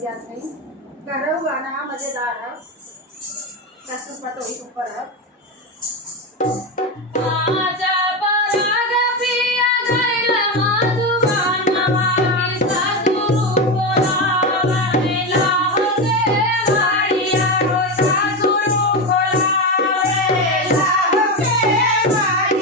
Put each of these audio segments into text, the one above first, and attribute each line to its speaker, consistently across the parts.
Speaker 1: ज्ञान नहीं कर रहा हुआ ना मज़ेदार है कसू पतो ही ऊपर है
Speaker 2: आजा पराग पिया घर लमा दुवाना मामी सासू रूपो लावा मिला हो दे मारिया रो सासू रूपो लावा मिला
Speaker 1: हो दे मारिया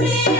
Speaker 1: Yeah.